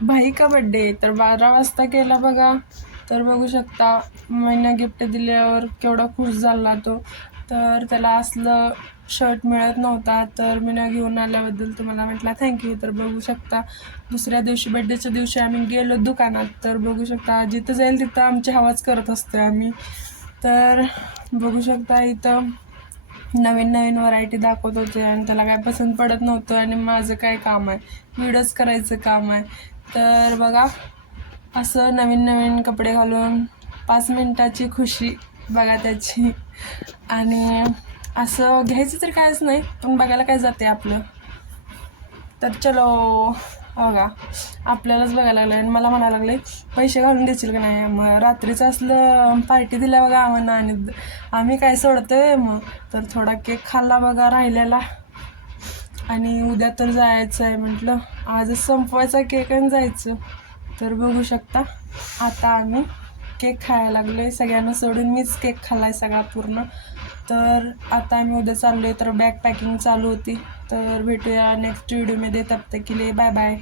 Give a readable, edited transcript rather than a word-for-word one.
भाई का बड्डे तर 12 वाजता केला बघा. तर बघू शकता मैंने गिफ्ट दिल्यावर केवढा खुश झाला तो. तर त्याला असलं शर्ट मिळत नव्हता, तर मी घेऊन आल्याबद्दल तुम्हाला म्हटलं थँक्यू. तर बघू शकता दुसऱ्या दिवशी बड्डेच्या दिवशी आम्ही गेलो दुकानात. तर बघू शकता जिथं जाईल तिथं आमची हवाच करत असतो आम्ही. तर बघू शकता इथं नवीन नवीन व्हरायटी दाखवत होते आणि त्याला काय पसंत पडत नव्हतं आणि माझं काय काम आहे, व्हिडिओज करायचं काम आहे. तर बघा असं नवीन नवीन कपडे घालून 5 मिनिटाची खुशी बघा त्याची. आणि असं घ्यायचं तर कायच नाही, पण बघायला काय जाते आपलं. तर चलो बघा आपल्यालाच बघायला लागलं आणि मला म्हणायला लागले पैसे घालून देशील का नाही. मग रात्रीचं असलं पार्टी दिल्या बघा आम्हाला आणि आम्ही काय सोडतोय मग. तर थोडा केक खाल्ला बघा राहिलेला आणि उद्या तर जायचं आहे म्हटलं, आजच संपवायचा केक आणि जायचं. तर बघू शकता आता आम्ही केक खायला लागलो आहे, सगळ्यांना सोडून मीच केक खाल्ला आहे सगळा पूर्ण. तर आता आम्ही उद्या चाललो आहे, तर बॅग पॅकिंग चालू होती. तर भेटूया नेक्स्ट व्हिडिओमध्ये, तब तक के लिए बाय बाय.